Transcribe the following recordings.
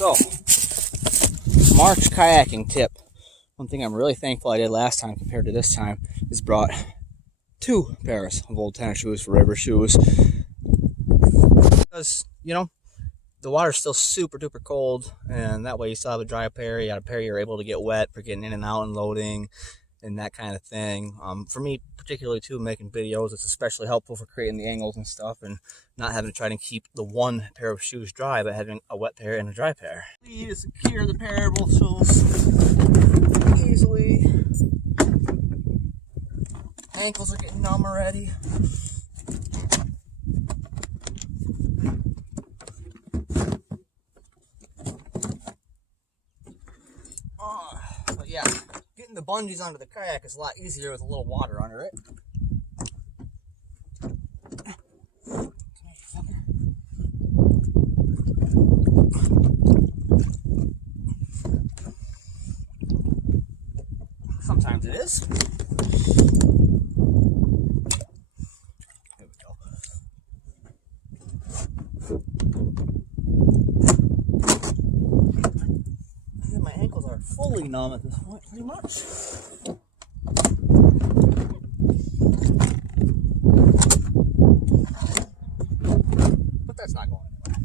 So, March kayaking tip. One thing I'm really thankful I did last time compared to this time is brought 2 pairs of old tennis shoes for river shoes. Because, you know, the water's still super duper cold, and that way you still have a dry pair. You got a pair you're able to get wet for getting in and out and loading and that kind of thing. For me, particularly too, making videos, it's especially helpful for creating the angles and stuff and not having to try to keep the one pair of shoes dry, but having a wet pair and a dry pair. You secure the pair of both shoes easily. Ankles are getting numb already. But yeah, getting the bungees onto the kayak is a lot easier with a little water under it. Sometimes it is. There we go. And my ankles are fully numb at this point, pretty much. But that's not going anywhere.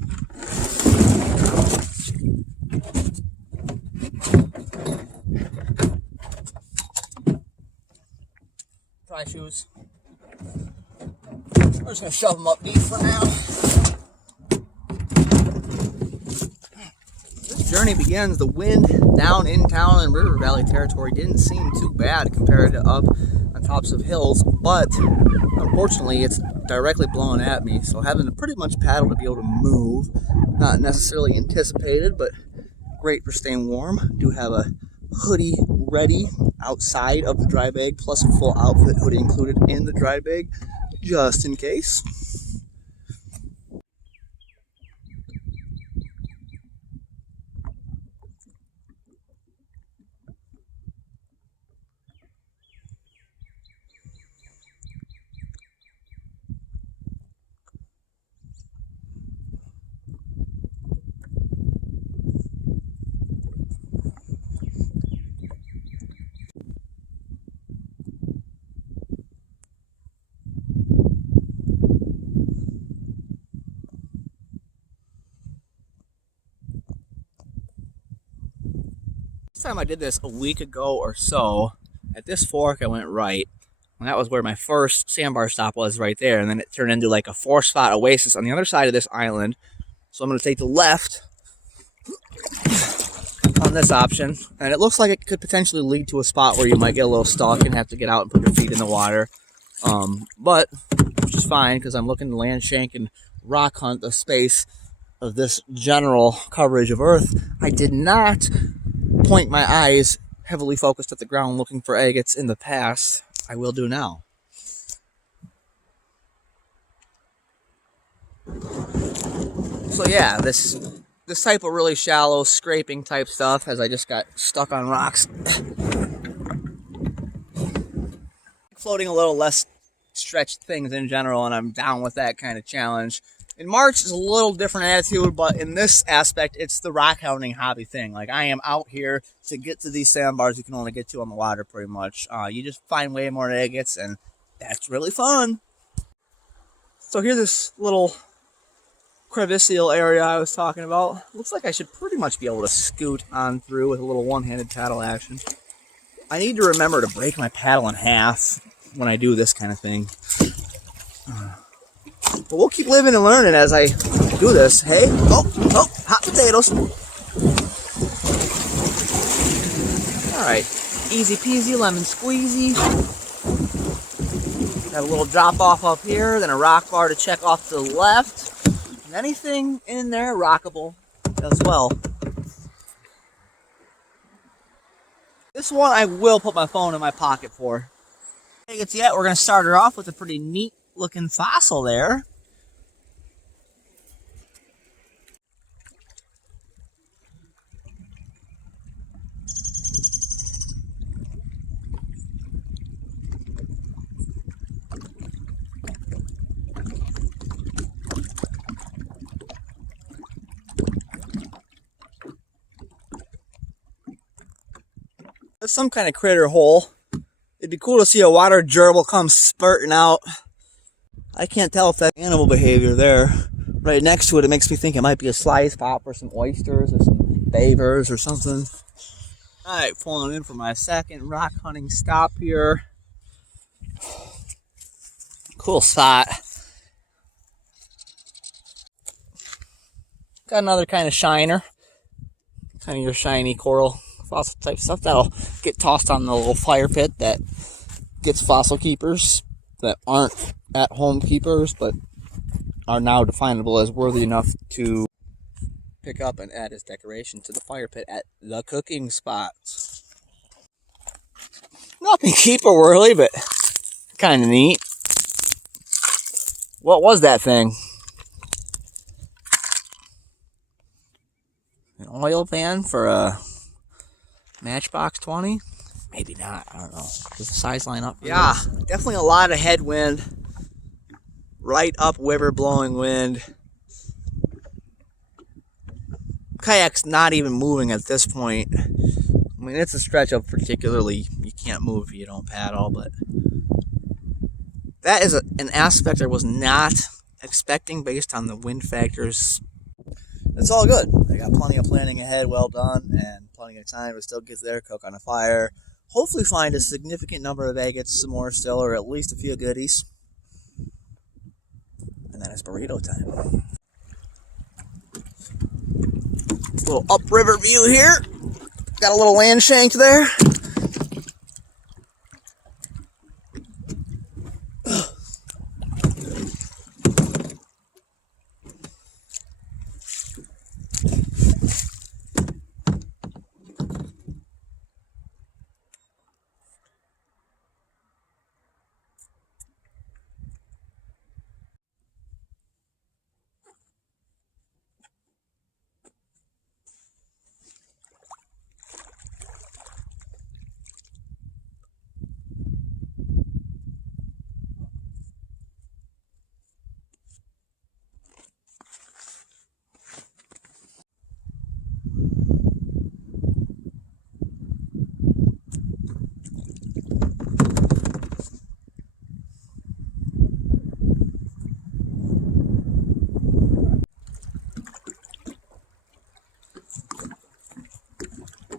Dry shoes. We're just going to shove them up deep for now. This journey begins. The wind down in town and River Valley territory didn't seem too bad compared to up on tops of hills, but unfortunately it's directly blowing at me, so having to pretty much paddle to be able to move. Not necessarily anticipated, but great for staying warm. Do have a hoodie ready outside of the dry bag, plus a full outfit hoodie included in the dry bag, just in case. Time I did this a week ago or so. At this fork I went right, and that was where my first sandbar stop was, right there, and then it turned into like a 4-spot oasis on the other side of this island. So I'm going to take the left on this option, and it looks like it could potentially lead to a spot where you might get a little stuck and have to get out and put your feet in the water, but which is fine because I'm looking to land shank and rock hunt the space of this general coverage of earth. I did not point my eyes heavily focused at the ground looking for agates in the past. I will do now. So yeah, this type of really shallow scraping type stuff, as I just got stuck on rocks. Floating a little less stretched things in general, and I'm down with that kind of challenge. In March is a little different attitude, but in this aspect, it's the rock hounding hobby thing. Like, I am out here to get to these sandbars you can only get to on the water, pretty much. You just find way more agates, and that's really fun. So here's this little crevassial area I was talking about. Looks like I should pretty much be able to scoot on through with a little one-handed paddle action. I need to remember to break my paddle in half when I do this kind of thing. But we'll keep living and learning as I do this. Hey, oh, hot potatoes. All right, easy peasy, lemon squeezy. Got a little drop off up here, then a rock bar to check off to the left. And anything in there rockable as well. This one I will put my phone in my pocket for. Agates yet, we're gonna start her off with a pretty neat looking fossil there. That's some kind of critter hole. It'd be cool to see a water gerbil come spurting out. I can't tell if that's animal behavior there. Right next to it, it makes me think it might be a slice pop or some oysters or some beavers or something. Alright, pulling in for my second rock hunting stop here. Cool spot. Got another kind of shiner. Kind of your shiny coral fossil type stuff that'll get tossed on the little fire pit that gets fossil keepers that aren't at home keepers but are now definable as worthy enough to pick up and add as decoration to the fire pit at the cooking spot. Nothing keeper worthy, but kind of neat. What was that thing? An oil pan for a Matchbox 20? Maybe not. I don't know. Does the size line up? Yeah, definitely a lot of headwind. Right upriver blowing wind. Kayak's not even moving at this point. I mean, it's a stretch of particularly you can't move if you don't paddle, but that is an aspect I was not expecting based on the wind factors. It's all good. I got plenty of planning ahead, well done, and plenty of time to still get there, cook on a fire, hopefully find a significant number of agates, some more still, or at least a few goodies. And then it's burrito time. Little upriver view here. Got a little land shank there.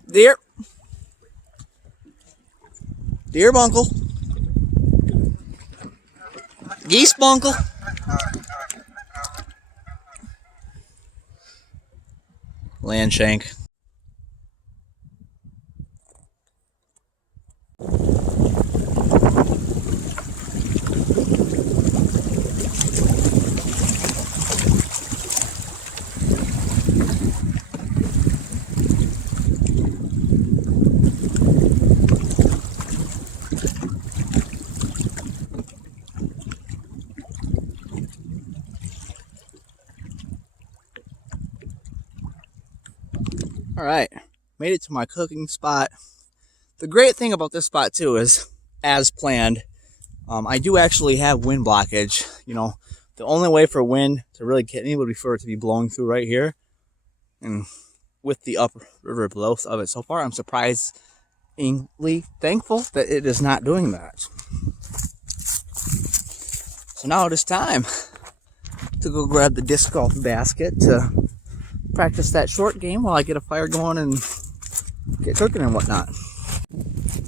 Deer. Deer bunkle. Geese bunkle. Land shank. All right, made it to my cooking spot. The great thing about this spot too is, as planned, I do actually have wind blockage. You know, the only way for wind to really get me would be for it to be blowing through right here. And with the upriver growth of it so far, I'm surprisingly thankful that it is not doing that. So now it is time to go grab the disc golf basket to practice that short game while I get a fire going and get cooking and whatnot.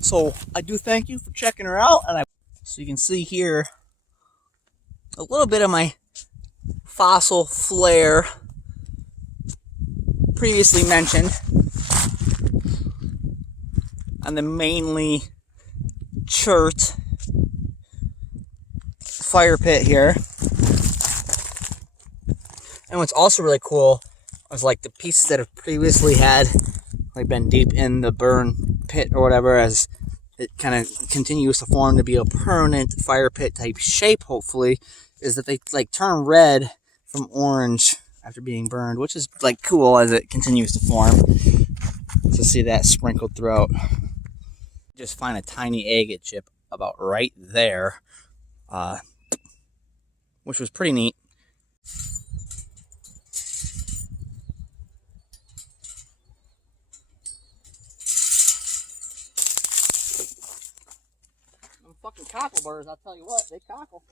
So I do thank you for checking her out, and so you can see here a little bit of my fossil flare previously mentioned on the mainly chert fire pit here. And what's also really cool was like the pieces that have previously had like been deep in the burn pit or whatever, as it kind of continues to form to be a permanent fire pit type shape, hopefully, is that they like turn red from orange after being burned, which is like cool as it continues to form. To see that sprinkled throughout. Just find a tiny agate chip about right there, which was pretty neat. spurs, I'll tell you what, they cockle.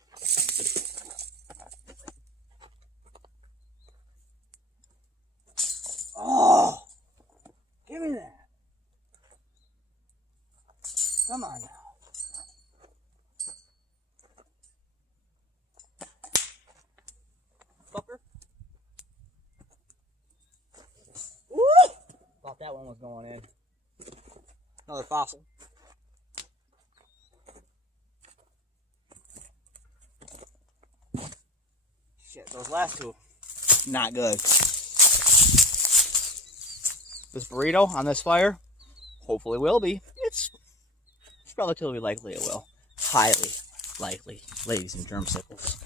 Oh, give me that. Come on now. Fucker. Woo! Thought that one was going in. Another fossil. Shit, those last two, not good. This burrito on this fire, hopefully will be. It's relatively likely it will. Highly likely, ladies and germsicles.